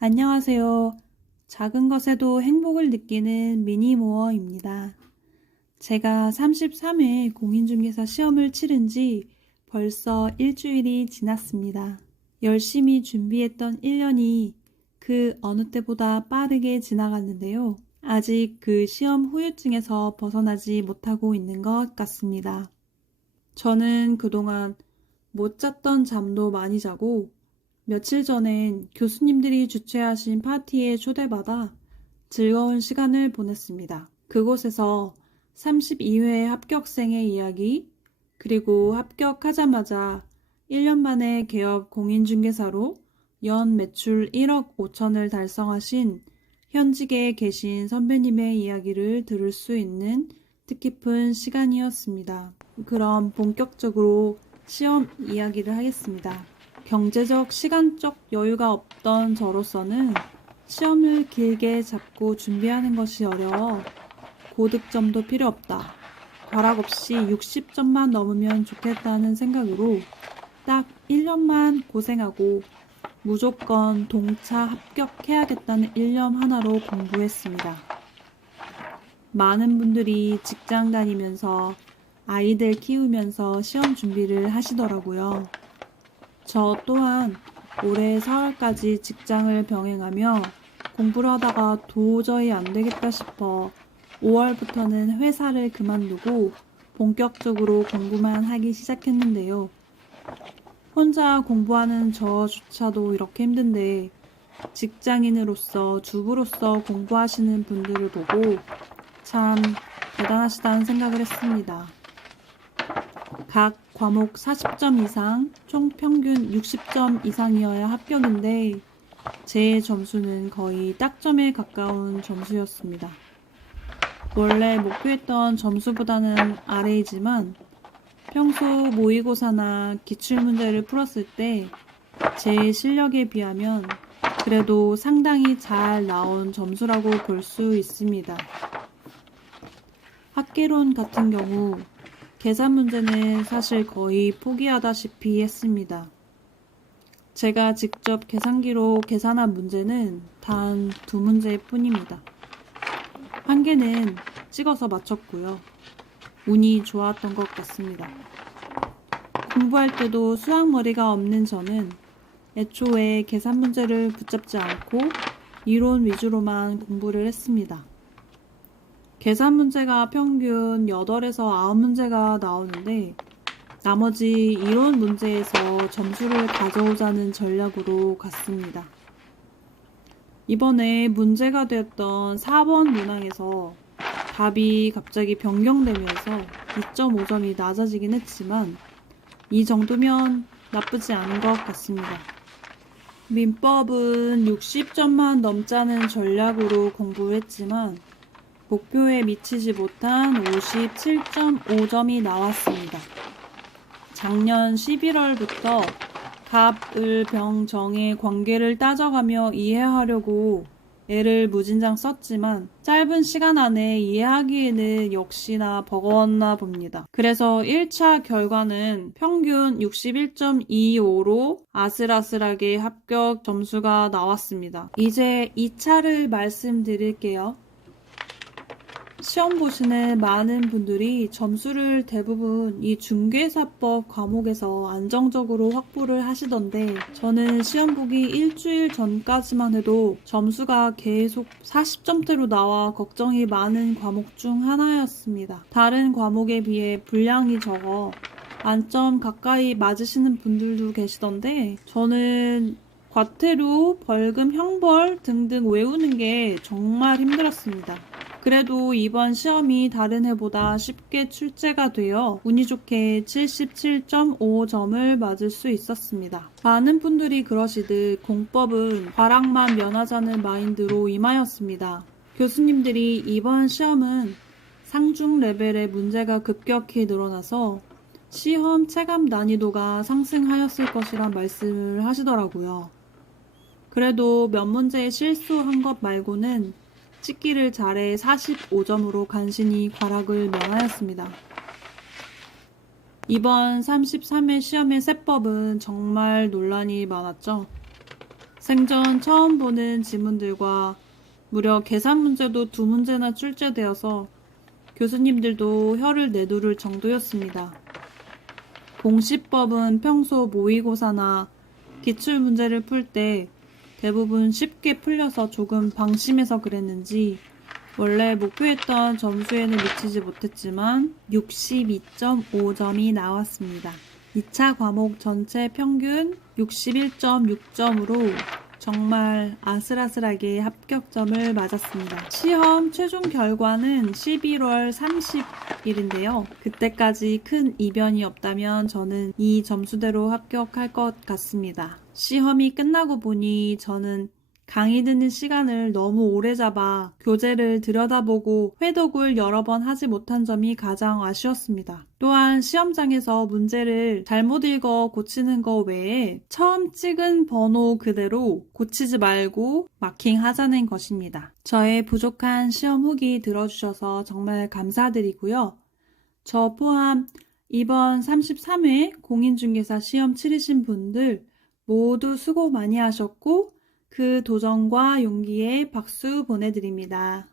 안녕하세요. 작은 것에도 행복을 느끼는 미니모어입니다. 제가 33회 공인중개사 시험을 치른 지 벌써 일주일이 지났습니다. 열심히 준비했던 1년이 그 어느 때보다 빠르게 지나갔는데요. 아직 그 시험 후유증에서 벗어나지 못하고 있는 것 같습니다. 저는 그동안 못 잤던 잠도 많이 자고 며칠 전엔 교수님들이 주최하신 파티에 초대받아 즐거운 시간을 보냈습니다. 그곳에서 32회 합격생의 이야기, 그리고 합격하자마자 1년 만에 개업 공인중개사로 연 매출 1억 5천을 달성하신 현직에 계신 선배님의 이야기를 들을 수 있는 뜻깊은 시간이었습니다. 그럼 본격적으로 시험 이야기를 하겠습니다. 경제적, 시간적 여유가 없던 저로서는 시험을 길게 잡고 준비하는 것이 어려워 고득점도 필요 없다. 과락 없이 60점만 넘으면 좋겠다는 생각으로 딱 1년만 고생하고 무조건 동차 합격해야겠다는 일념 하나로 공부했습니다. 많은 분들이 직장 다니면서 아이들 키우면서 시험 준비를 하시더라고요. 저 또한 올해 4월까지 직장을 병행하며 공부를 하다가 도저히 안 되겠다 싶어 5월부터는 회사를 그만두고 본격적으로 공부만 하기 시작했는데요. 혼자 공부하는 저조차도 이렇게 힘든데 직장인으로서, 주부로서 공부하시는 분들을 보고 참 대단하시다는 생각을 했습니다. 각 과목 40점 이상, 총 평균 60점 이상이어야 합격인데 제 점수는 거의 딱점에 가까운 점수였습니다. 원래 목표했던 점수보다는 아래이지만 평소 모의고사나 기출문제를 풀었을 때 제 실력에 비하면 그래도 상당히 잘 나온 점수라고 볼 수 있습니다. 학계론 같은 경우 계산 문제는 사실 거의 포기하다시피 했습니다. 제가 직접 계산기로 계산한 문제는 단 2문제 뿐입니다. 한 개는 찍어서 맞췄고요. 운이 좋았던 것 같습니다. 공부할 때도 수학머리가 없는 저는 애초에 계산 문제를 붙잡지 않고 이론 위주로만 공부를 했습니다. 계산 문제가 평균 8에서 9문제가 나오는데 나머지 이론 문제에서 점수를 가져오자는 전략으로 갔습니다. 이번에 문제가 되었던 4번 문항에서 답이 갑자기 변경되면서 2.5점이 낮아지긴 했지만 이 정도면 나쁘지 않은 것 같습니다. 민법은 60점만 넘자는 전략으로 공부했지만 목표에 미치지 못한 57.5점이 나왔습니다. 작년 11월부터 갑을 병정의 관계를 따져가며 이해하려고 애를 무진장 썼지만 짧은 시간 안에 이해하기에는 역시나 버거웠나 봅니다. 그래서 1차 결과는 평균 61.25로 아슬아슬하게 합격 점수가 나왔습니다. 이제 2차를 말씀드릴게요. 시험 보시는 많은 분들이 점수를 대부분 이 중개사법 과목에서 안정적으로 확보를 하시던데 저는 시험 보기 일주일 전까지만 해도 점수가 계속 40점대로 나와 걱정이 많은 과목 중 하나였습니다. 다른 과목에 비해 분량이 적어 만점 가까이 맞으시는 분들도 계시던데 저는 과태료, 벌금, 형벌 등등 외우는 게 정말 힘들었습니다. 그래도 이번 시험이 다른 해보다 쉽게 출제가 되어 운이 좋게 77.5점을 맞을 수 있었습니다. 많은 분들이 그러시듯 공법은 과락만 면하자는 마인드로 임하였습니다. 교수님들이 이번 시험은 상중 레벨의 문제가 급격히 늘어나서 시험 체감 난이도가 상승하였을 것이란 말씀을 하시더라고요. 그래도 몇 문제에 실수한 것 말고는 찍기를 잘해 45점으로 간신히 과락을 면하였습니다. 이번 33회 시험의 세법은 정말 논란이 많았죠. 생전 처음 보는 지문들과 무려 계산 문제도 2문제나 출제되어서 교수님들도 혀를 내두를 정도였습니다. 공시법은 평소 모의고사나 기출문제를 풀 때 대부분 쉽게 풀려서 조금 방심해서 그랬는지 원래 목표했던 점수에는 미치지 못했지만 62.5점이 나왔습니다. 2차 과목 전체 평균 61.6점으로 정말 아슬아슬하게 합격점을 맞았습니다. 시험 최종 결과는 11월 30일인데요. 그때까지 큰 이변이 없다면 저는 이 점수대로 합격할 것 같습니다. 시험이 끝나고 보니 저는 강의 듣는 시간을 너무 오래 잡아 교재를 들여다보고 회독을 여러 번 하지 못한 점이 가장 아쉬웠습니다. 또한 시험장에서 문제를 잘못 읽어 고치는 거 외에 처음 찍은 번호 그대로 고치지 말고 마킹하자는 것입니다. 저의 부족한 시험 후기 들어주셔서 정말 감사드리고요. 저 포함 이번 33회 공인중개사 시험 치르신 분들 모두 수고 많이 하셨고 그 도전과 용기에 박수 보내드립니다.